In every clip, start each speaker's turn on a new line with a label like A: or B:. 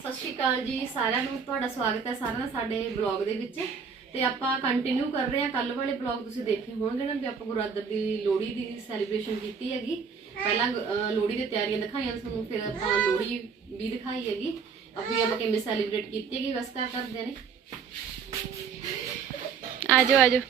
A: ਸਤਿ ਸ਼੍ਰੀ ਅਕਾਲ ਜੀ, ਸਾਰਿਆਂ ਨੂੰ ਤੁਹਾਡਾ ਸਵਾਗਤ ਹੈ ਸਾਰਿਆਂ ਦਾ ਸਾਡੇ ਬਲੌਗ ਦੇ ਵਿੱਚ। ਤੇ ਆਪਾਂ ਕੰਟੀਨਿਊ ਕਰ ਰਹੇ ਹਾਂ ਕੱਲ ਵਾਲੇ ਬਲੌਗ ਤੁਸੀਂ ਦੇਖੇ ਹੋਣਗੇ ਨਾ, ਵੀ ਆਪਾਂ ਗੁਰਦਾਦਰ ਦੀ ਲੋਹੜੀ ਦੀ ਸੈਲੀਬ੍ਰੇਸ਼ਨ ਕੀਤੀ ਹੈਗੀ। ਪਹਿਲਾਂ ਲੋਹੜੀ ਦੀ ਤਿਆਰੀਆਂ ਦਿਖਾਈਆਂ, ਤੁਹਾਨੂੰ ਫਿਰ ਆਪਾਂ ਲੋਹੜੀ ਵੀ ਦਿਖਾਈ ਹੈਗੀ। ਆਪਣੀ ਆਪਾਂ ਕਿਵੇਂ ਸੈਲੀਬ੍ਰੇਟ ਕੀਤੀ ਹੈਗੀ, ਬਸ ਕਰਦੇ ਨੇ।
B: ਆਜੋ ਆਜੋ।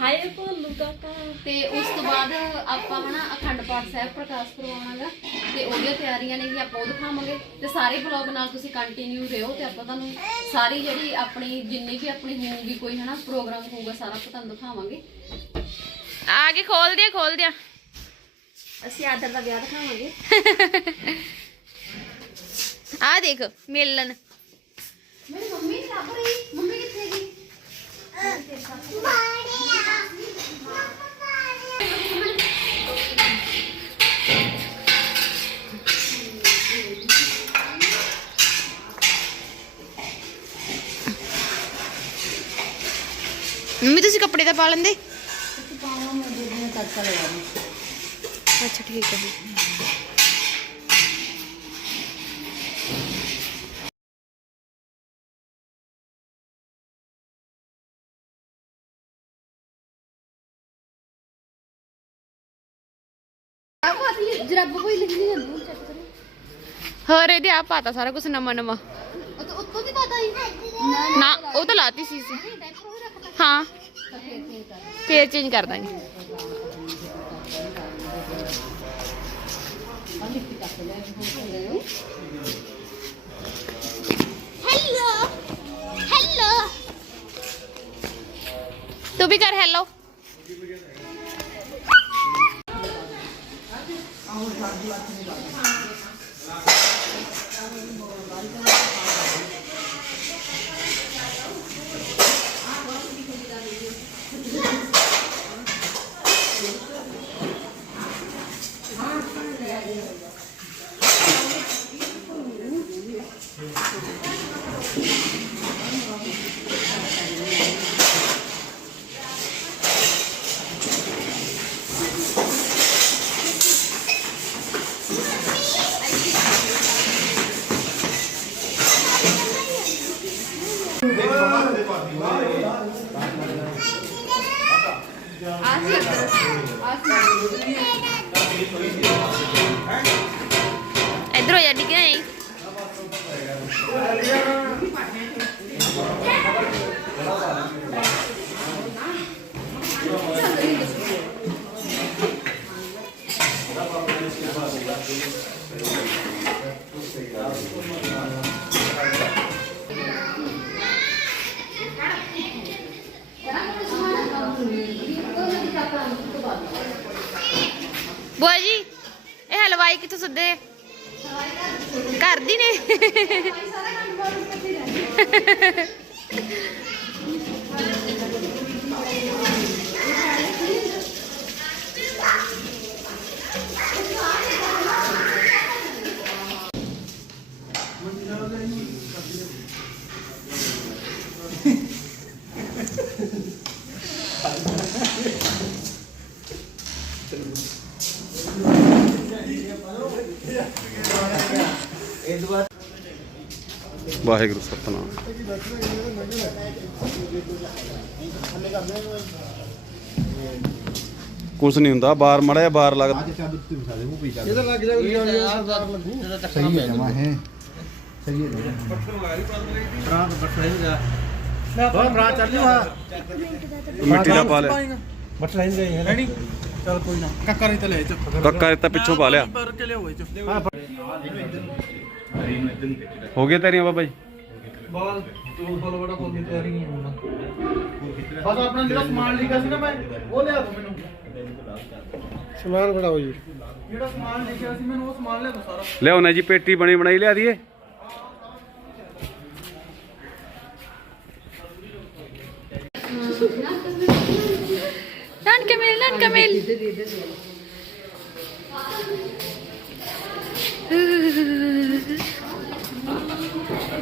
A: ਹਾਏ ਭੋਲੂ ਕਾਕਾ। ਤੇ ਉਸ ਤੋਂ ਬਾਅਦ ਆਪਾਂ ਹਨਾ ਅਖੰਡ ਪਾਠ ਸਾਹਿਬ ਪ੍ਰਕਾਸ਼ ਕਰਵਾਉਣਾਗਾ ਤੇ ਉਹਦੀਆਂ ਤਿਆਰੀਆਂ ਨੇ ਵੀ ਆਪਾਂ ਉਹ ਦਿਖਾਵਾਂਗੇ। ਤੇ ਸਾਰੇ ਬਲੌਗ ਨਾਲ ਤੁਸੀਂ ਕੰਟੀਨਿਊ ਰਹੋ ਤੇ ਆਪਾਂ ਤੁਹਾਨੂੰ ਸਾਰੀ ਜਿਹੜੀ ਆਪਣੀ ਜਿੰਨੀ ਵੀ ਆਪਣੀ ਹੋਊਗੀ ਕੋਈ ਹਨਾ ਪ੍ਰੋਗਰਾਮ ਹੋਊਗਾ ਸਾਰਾ ਆਪਾਂ ਤੁਹਾਨੂੰ ਦਿਖਾਵਾਂਗੇ।
B: ਆ ਕੇ ਖੋਲ ਦਿਆ ਖੋਲ ਦਿਆ।
A: ਅਸੀਂ ਆਦਰ ਦਾ ਵਿਆਹ ਦਿਖਾਵਾਂਗੇ।
B: ਆ ਦੇਖ ਮੇਲਨ
A: ਮੇਰੀ ਮੰਮੀ ਲੱਭ ਰਹੀ ਮੰਮੀ ਕਿੱਥੇ ਗਈ?
B: ਮੰਮੀ, ਤੁਸੀਂ ਕੱਪੜੇ ਤਾਂ ਪਾ ਲੈਂਦੇ? ਅੱਛਾ, ਠੀਕ ਹੈ। ਜੀ
A: ਜਰਾਬ ਕੋਈ ਲਿਖੀ ਨਹੀਂ ਜਾਂਦੀ ਚੈੱਕ ਕਰੋ
B: ਹੋਰ ਇਹਦੇ ਆ ਪਾਤਾ ਸਾਰਾ ਕੁਝ ਨਵਾਂ ਨਵਾਂ
A: ਉੱਤੋਂ ਦੀ ਪਤਾ ਹੀ
B: ਨਾ, ਉਹ ਤਾਂ ਲਾਤੀ ਸੀ ਸੀ ਹਾਂ। ਫੇਰ ਚੇਂਜ ਕਰ ਦਾਂਗੇ। ਹੈਲੋ ਹੈਲੋ ਤੂੰ ਵੀ ਕਰ ਹੈਲੋ
C: ਵਾਹਿਗੁਰੂ ਸਤਨਾਮ। ਕੁਛ ਨਹੀਂ ਹੁੰਦਾ ਬਾਹਰ ਮੜਿਆ ਬਾਹਰ ਲੱਗਦਾ
D: ਸਹੀ ਹੈ ਜਮਾ ਹੈ। ਸਹੀ ਹੈ ਜਮਾ ਚੱਲ ਜੂ। ਹਾਂ
C: ਮਿੱਟੀ ਦਾ ਪਾ ਲਿਆ।
D: ਬੱਟ ਗਏ ਹੈ ਨਹੀਂ ਚੱਲ ਕੋਈ ਨਾ। ਕੱਕਾ ਨਹੀਂ ਤੇ ਲੈ ਚ
C: ਕੱਕਾ ਤਾਂ ਪਿੱਛੋਂ ਪਾ ਲਿਆ।
D: ਪਰ
C: ਹੋ ਗਿਆ ਤੇਰੀਆਂ ਬਾਬਾ ਜੀ?
D: ਬਾਲ ਤੂੰ ਫਲ ਬੜਾ ਦੀ ਤਿਆਰੀ ਨਹੀਂ ਹੋਣਾ। ਬਸ ਆਪਣਾ ਜਿਹੜਾ ਸਮਾਨ ਲਿਖਿਆ ਸੀ ਨਾ ਮੈਂ ਉਹ ਲਿਆ ਦੋ ਮੈਨੂੰ। ਸਮਾਨ ਬੜਾਓ ਜੀ। ਜਿਹੜਾ ਸਮਾਨ ਲਿਖਿਆ ਸੀ ਮੈਨੂੰ ਉਹ ਸਮਾਨ ਲਿਆ ਦੋ ਸਾਰਾ।
C: ਲਿਆਓ ਨਾ ਜੀ ਪੇਟੀ ਬਣੀ ਬਣਾਈ ਲਿਆ ਦੀਏ
B: ਨਾਨਕਾ ਮੇਲ ਨਾਨਕਾ ਮੇਲ।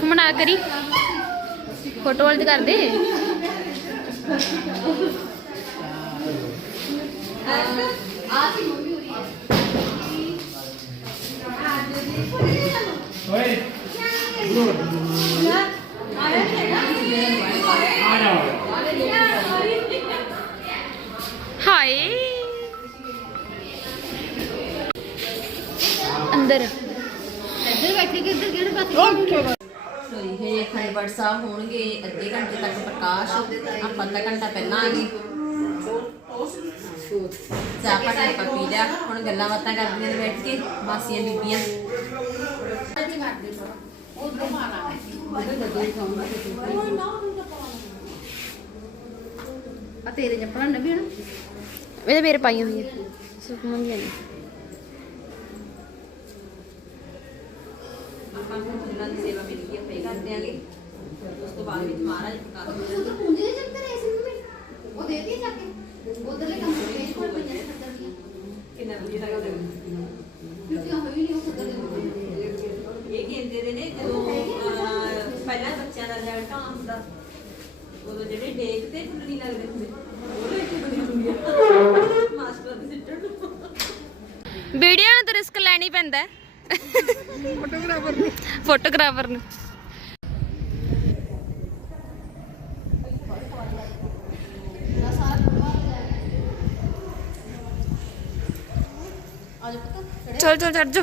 D: ਘੁੰਮਣਾ ਕਰੀ। ਫੋਟੋ ਵਾਲ ਕਰ ਦੇ
B: ਓਏ।
D: ਹਾਏ। ਅੰਦਰ।
E: ਇੱਧਰ ਬੈਠੇ ਕਿ ਇੱਧਰ ਕਿਹੜੇ ਪਾਸੇ ਸੋਈ ਹੈ ਖੰਡਵੜ ਸਾਹਿਬ ਹੋਣਗੇ ਅੱਧੇ ਘੰਟੇ ਤੱਕ ਪ੍ਰਕਾਸ਼ ਆਪਾਂ ਅੱਧਾ ਘੰਟਾ ਪਹਿਲਾਂ ਆ ਗਏ। ਚਾਹ ਪਾਣੀ ਆਪਾਂ ਪੀ ਲਿਆ ਹੁਣ ਗੱਲਾਂ ਬਾਤਾਂ ਕਰਦੀਆਂ ਨੇ ਬੈਠ ਕੇ ਮਾਸੀਆਂ ਬੀਬੀਆਂ। ਆ। ਤੇਰੇ ਚੱਪਲਾਂ ਨਵੀਂ ਹਨ?
D: ਇਹਦੇ ਮੇਰੇ ਪਾਈਆਂ ਹੋਈਆਂ। ਸੁਖਮਨ ਦੀਆਂ ਨੇ।
E: ਆਪਾਂ ਨੂੰ ਜਿੰਨਾਂ ਦੀ ਸੇਵਾ ਮਿਲ ਗਈ ਆਪੇ ਕਰ ਦਿਆਂਗੇ ਉਸ ਤੋਂ ਬਾਅਦ ਵਿੱਚ ਮਹਾਰਾਜ ਹੋ
A: ਉਹ ਤਾਂ ਪੁੰਜੇ ਦੇ ਚੱਕਰ ਐ ਸੀ ਮੰਮੀ ਉਹ ਦੇ ਦਿੱਤੀ ਜਾ ਕੇ। ਉਧਰਲੇ ਕੰਮ ਤੇ ਇਸ ਕੋਲ ਪਈਆਂ ਨੇ ਖੱਦਰ ਦੀਆਂ।
E: ਕਿੰਨਾ ਵਧੀਆ ਲੱਗਦਾ
A: ਕਿਉਂਕਿ ਹੋਈ ਨਹੀਂ ਉਹ ਖੱਦਰ ਦੇ
E: ਇਹ ਕਹਿੰਦੇ ਦੇ ਨੇ? ਜਦੋਂ ਪਹਿਲਾਂ ਬੱਚਿਆਂ ਦਾ ਰਿਜ਼ਲਟ ਆਉਂਦਾ ਉਦੋਂ ਜਿਹੜੇ ਡੇਕ ਤੇ ਫੁੱਲਣੀ ਲੱਗਦੇ ਹੁੰਦੇ ਉਹ ਕੇ ਬਣੀ ਹੁੰਦੀ ਆ। ਮਾਸਟਰ ਦੇ ਸਿੱਟਣ ਨੂੰ।
D: ਵੀਡੀਓ ਨੂੰ ਤਾਂ ਰਿਸਕ ਲੈਣੀ ਪੈਂਦਾ ਫੋਟੋਗ੍ਰਾਫਰ ਨੂੰ। ਫੋਟੋਗ੍ਰਾਫਰ ਨੂੰ ਚਲ ਚਲ ਚੜ ਜਾ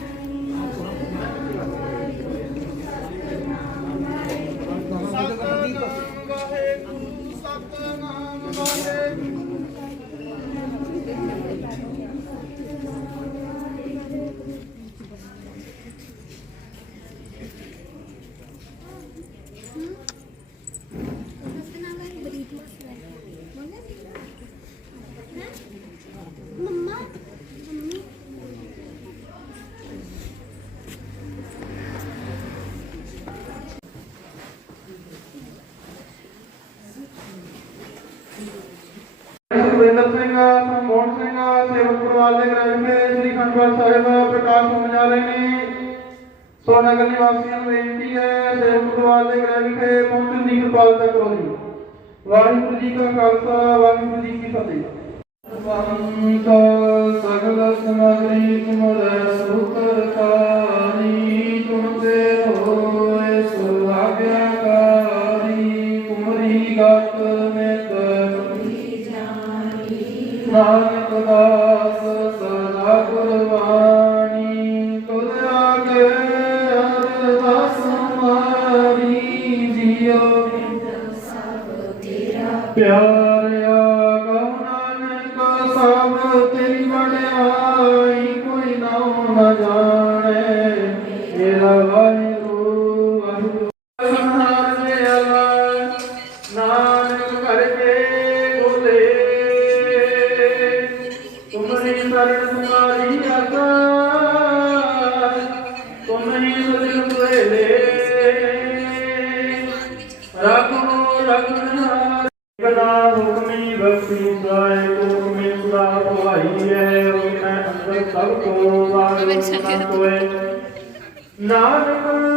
D: ਸਿੰਘ ਮੋਹਨ ਸਿੰਘ ਸੇਵਕ ਦੇ ਗ੍ਰਹਿ ਸ੍ਰੀ ਖੰਡਵਾਲ ਸਾਹਿਬ ਪ੍ਰਕਾਸ਼ ਹੋਣ ਨੇ ਸੋ ਨਗਰ ਨਿਵਾਸੀਆਂ ਨੂੰ ਬੇਨਤੀ ਹੈ ਸੇਵਕ ਦੇ ਗ੍ਰਹਿ ਪਹੁੰਚਣ ਦੀ ਕਿਰਪਾਲਤਾ ਕਰੋ ਜੀ ਵਾਹਿਗੁਰੂ ਜੀ ਕਾ ਖਾਲਸਾ ਵਾਹਿਗੁਰੂ ਜੀ ਕੀ ਫਤਿਹ ਵੰਤ ਸਗਲ ਸਮਗਰੀ ਤੁਮਰੇ ਸੁਤਰ ਨਾਨਕ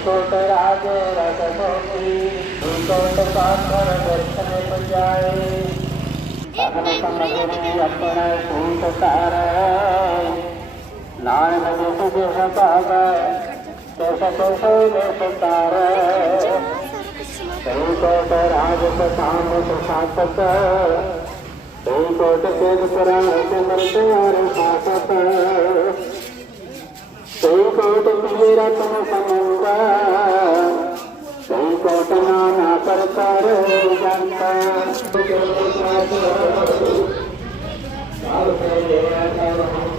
D: ਕੋਟ ਰਾਜ ਰਸ ਸੋਤੀ ਕੋਟ ਸਾਖਰ ਦਰਸ਼ਨ ਪੰਜਾਏ ਸਗਲ ਸਮਗਰੀ ਆਪਣੇ ਸੂਤ ਸਾਰ ਨਾਨਕ ਜਿਸ ਜਿਸ ਭਾਗ ਤੋਸ ਤੋਸ ਦੇ ਸਤਾਰ ਕਈ ਕੋਟ ਰਾਜ ਪਤਾਮ ਸੁਸਾਸਤ ਕਈ ਕੋਟ ਤੇਜ ਕਰਾਂ ਸਿਮਰ ਪਿਆਰ ਸਾਸਤ ਕਈ ਕੋਟ ਪੀਏ ਰਤਨ ਸਮੂਗਾ Thank
F: you.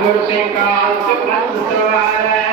F: Gurusinkal Sipran Sivaraya